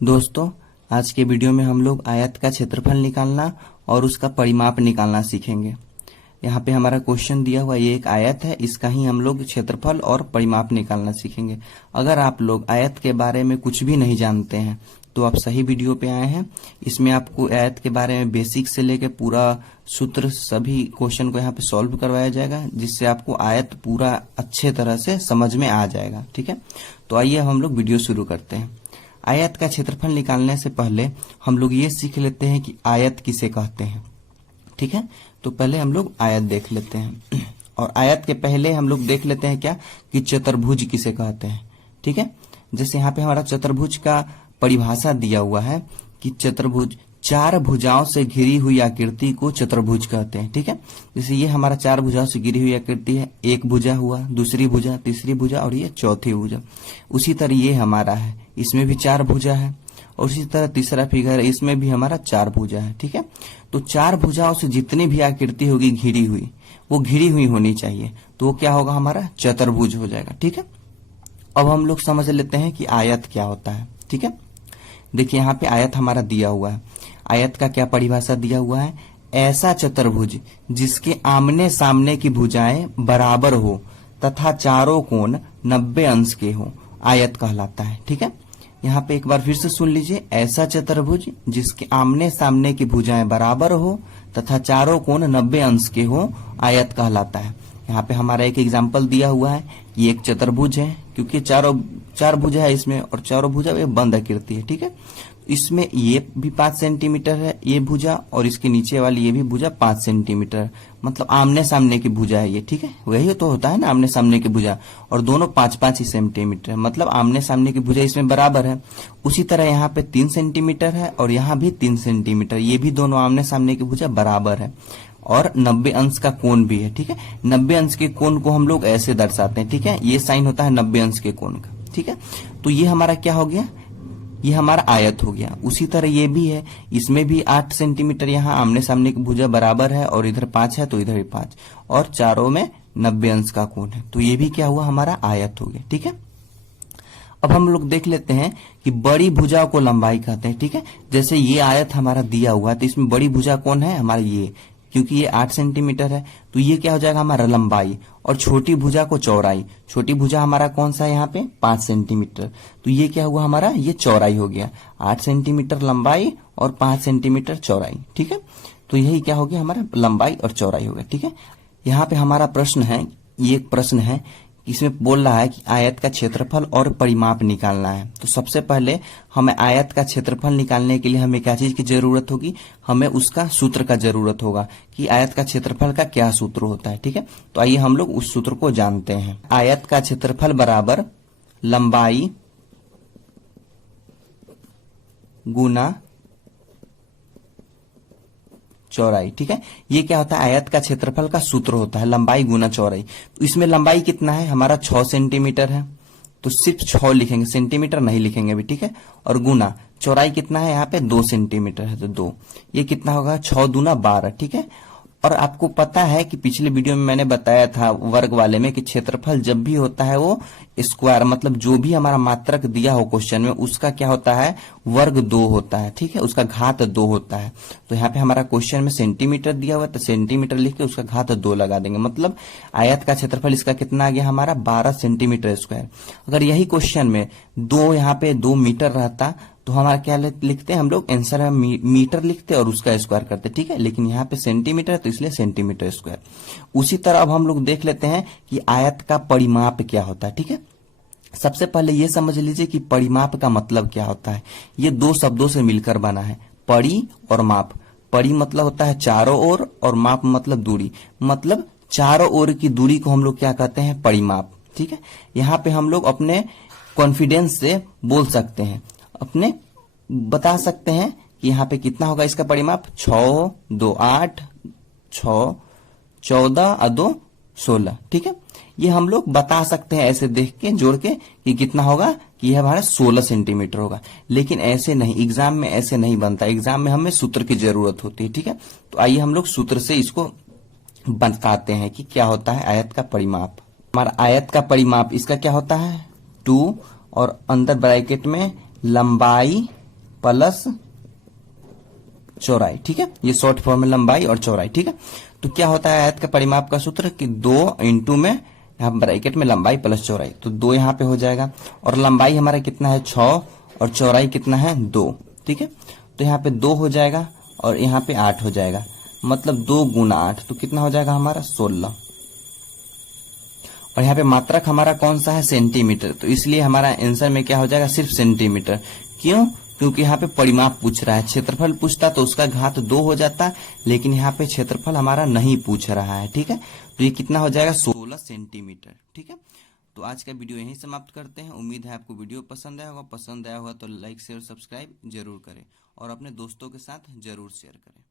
दोस्तों, आज के वीडियो में हम लोग आयत का क्षेत्रफल निकालना और उसका परिमाप निकालना सीखेंगे। यहाँ पे हमारा क्वेश्चन दिया हुआ ये एक आयत है, इसका ही हम लोग क्षेत्रफल और परिमाप निकालना सीखेंगे। अगर आप लोग आयत के बारे में कुछ भी नहीं जानते हैं तो आप सही वीडियो पे आए हैं। इसमें आपको आयत के बारे में बेसिक से लेकर पूरा सूत्र सभी क्वेश्चन को यहाँ पे सॉल्व करवाया जाएगा, जिससे आपको आयत पूरा अच्छे तरह से समझ में आ जाएगा। ठीक है, तो आइए हम लोग वीडियो शुरू करते हैं। आयत का क्षेत्रफल निकालने से पहले हम लोग ये सीख लेते हैं कि आयत किसे कहते हैं। ठीक है, तो पहले हम लोग आयत देख लेते हैं और आयत के पहले हम लोग देख लेते हैं क्या कि चतुर्भुज किसे कहते हैं। ठीक है, जैसे यहाँ पे हमारा चतुर्भुज का परिभाषा दिया हुआ है कि चतुर्भुज चार भुजाओं से घिरी हुई आकृति को चतुर्भुज कहते हैं। ठीक है, जैसे ये हमारा चार भुजाओं से घिरी हुई आकृति है, एक भुजा हुआ, दूसरी भुजा, तीसरी भुजा और ये चौथी भुजा। उसी तरह ये हमारा है, इसमें भी चार भुजा है और उसी तरह तीसरा फिगर है, इसमें भी हमारा चार भुजा है। ठीक है, तो चार भुजाओं से जितनी भी आकृति होगी घिरी हुई, वो घिरी हुई होनी चाहिए, तो वो क्या होगा, हमारा चतुर्भुज हो जाएगा। ठीक है, अब हम लोग समझ लेते हैं कि आयत क्या होता है। ठीक है, देखिए यहाँ पे आयत हमारा दिया हुआ है। आयत का क्या परिभाषा दिया हुआ है, ऐसा चतुर्भुज जिसके आमने सामने की भुजाएं बराबर हो तथा चारों कोण 90 अंश के हो, आयत कहलाता है। ठीक है, यहाँ पे एक बार फिर से सुन लीजिए, ऐसा चतुर्भुज जिसके आमने सामने की भुजाएं बराबर हो तथा चारों कोण 90 अंश के हो, आयत कहलाता है। यहाँ पे हमारा एक एग्जाम्पल दिया हुआ है, ये एक चतुर्भुज है क्योंकि चार भुजा है इसमें और चारों भुजा एक बंद आकृति है। ठीक है, इसमें ये भी 5 सेंटीमीटर है ये भुजा और इसके नीचे वाली ये भी भुजा 5 सेंटीमीटर, मतलब आमने सामने की भुजा है ये। ठीक है, वही तो होता है ना आमने सामने की भुजा, और दोनों 5-5 ही सेंटीमीटर, मतलब आमने सामने की भुजा इसमें बराबर है। उसी तरह यहाँ पे 3 सेंटीमीटर है और यहाँ भी 3 सेंटीमीटर, ये भी दोनों आमने सामने की भुजा बराबर है और 90 अंश का कोण भी है। ठीक है, 90 अंश के कोण को हम लोग ऐसे दर्शाते हैं। ठीक है, ये साइन होता है 90 अंश के कोण का। ठीक है, तो ये हमारा क्या हो गया, ये हमारा आयत हो गया। उसी तरह ये भी है, इसमें भी 8 सेंटीमीटर यहाँ आमने सामने की भुजा बराबर है और इधर 5 है तो इधर भी 5 और चारों में 90 अंश का कोण है, तो ये भी क्या हुआ, हमारा आयत हो गया। ठीक है, अब हम लोग देख लेते हैं कि बड़ी भुजा को लंबाई कहते हैं। ठीक है, जैसे ये आयत हमारा दिया हुआ है तो इसमें बड़ी भुजा कौन है, हमारा ये, क्योंकि ये 8 सेंटीमीटर है तो ये क्या हो जाएगा, हमारा लंबाई, और छोटी भुजा को चौड़ाई। छोटी भुजा हमारा कौन सा है यहाँ पे, 5 सेंटीमीटर, तो ये क्या हुआ, हमारा ये चौड़ाई हो गया। 8 सेंटीमीटर लंबाई और 5 सेंटीमीटर चौड़ाई। ठीक है, तो यही क्या हो गया, हमारा लंबाई और चौड़ाई हो गया। ठीक है, यहाँ पे हमारा प्रश्न है, ये एक प्रश्न है, इसमें बोल रहा है कि आयत का क्षेत्रफल और परिमाप निकालना है। तो सबसे पहले हमें आयत का क्षेत्रफल निकालने के लिए हमें क्या चीज की जरूरत होगी, हमें उसका सूत्र का जरूरत होगा कि आयत का क्षेत्रफल का क्या सूत्र होता है। ठीक है, तो आइए हम लोग उस सूत्र को जानते हैं। आयत का क्षेत्रफल बराबर लंबाई गुना चौड़ाई। ठीक है, ये क्या होता है, आयत का क्षेत्रफल का सूत्र होता है लंबाई गुना चौड़ाई। तो इसमें लंबाई कितना है, हमारा 6 सेंटीमीटर है, तो सिर्फ 6 लिखेंगे, सेंटीमीटर नहीं लिखेंगे अभी। ठीक है, और गुना चौड़ाई कितना है, यहाँ पे 2 सेंटीमीटर है तो 2, ये कितना होगा, 6 दूना 12। ठीक है, और आपको पता है कि पिछले वीडियो में मैंने बताया था वर्ग वाले में कि क्षेत्रफल जब भी होता है वो स्क्वायर, मतलब जो भी हमारा मात्रक दिया हो क्वेश्चन में उसका क्या होता है, वर्ग 2 होता है। ठीक है, उसका घात 2 होता है। तो यहाँ पे हमारा क्वेश्चन में सेंटीमीटर दिया हुआ है तो सेंटीमीटर लिख के उसका घात 2 लगा देंगे, मतलब आयत का क्षेत्रफल इसका कितना आ गया, हमारा 12 सेंटीमीटर स्क्वायर। अगर यही क्वेश्चन में 2 यहाँ पे 2 मीटर रहता तो हमारा क्या लिखते हैं हम लोग, आंसर में मीटर लिखते और उसका स्क्वायर करते। ठीक है, लेकिन यहाँ पे सेंटीमीटर है तो इसलिए सेंटीमीटर स्क्वायर। उसी तरह अब हम लोग देख लेते हैं कि आयत का परिमाप क्या होता है। ठीक है, सबसे पहले ये समझ लीजिए कि परिमाप का मतलब क्या होता है। ये 2 शब्दों से मिलकर बना है, परि और माप। परि मतलब होता है चारों ओर और माप मतलब दूरी, मतलब चारों ओर की दूरी को हम लोग क्या कहते हैं, परिमाप। ठीक है, यहाँ पे हम लोग अपने कॉन्फिडेंस से बोल सकते हैं, अपने बता सकते हैं कि यहाँ पे कितना होगा इसका परिमाप, 6 2 8 6 14 और 2 16। ठीक है, ये हम लोग बता सकते हैं ऐसे देख के जोड़ के कि कितना होगा, कि यह हमारा 16 सेंटीमीटर होगा। लेकिन ऐसे नहीं, एग्जाम में ऐसे नहीं बनता, एग्जाम में हमें सूत्र की जरूरत होती है। ठीक है, तो आइए हम लोग सूत्र से इसको बताते हैं कि क्या होता है आयत का परिमाप। हमारा आयत का परिमाप इसका क्या होता है, 2 और अंदर ब्रैकेट में लंबाई प्लस चौड़ाई। ठीक है, ये शॉर्ट फॉर्म में लंबाई और चौड़ाई। ठीक है, तो क्या होता है आयत का परिमाप का सूत्र कि 2 इंटू में यहाँ ब्रैकेट में लंबाई प्लस चौड़ाई, तो 2 यहाँ पे हो जाएगा और लंबाई हमारा कितना है 6 और चौड़ाई कितना है 2। ठीक है, तो यहाँ पे 2 हो जाएगा और यहाँ पे 8 हो जाएगा, मतलब 2 गुना 8 तो कितना हो जाएगा हमारा 16। और यहाँ पे मात्रक हमारा कौन सा है सेंटीमीटर, तो इसलिए हमारा आंसर में क्या हो जाएगा सिर्फ सेंटीमीटर। क्यों? क्योंकि यहाँ पे परिमाप पूछ रहा है, क्षेत्रफल पूछता तो उसका घात 2 हो जाता, लेकिन यहाँ पे क्षेत्रफल हमारा नहीं पूछ रहा है। ठीक है, तो ये कितना हो जाएगा 16 सेंटीमीटर। ठीक है, तो आज का वीडियो यहीं समाप्त करते हैं। उम्मीद है आपको वीडियो पसंद आया होगा। पसंद आया होगा तो लाइक शेयर सब्सक्राइब जरूर करें और अपने दोस्तों के साथ जरूर शेयर करें।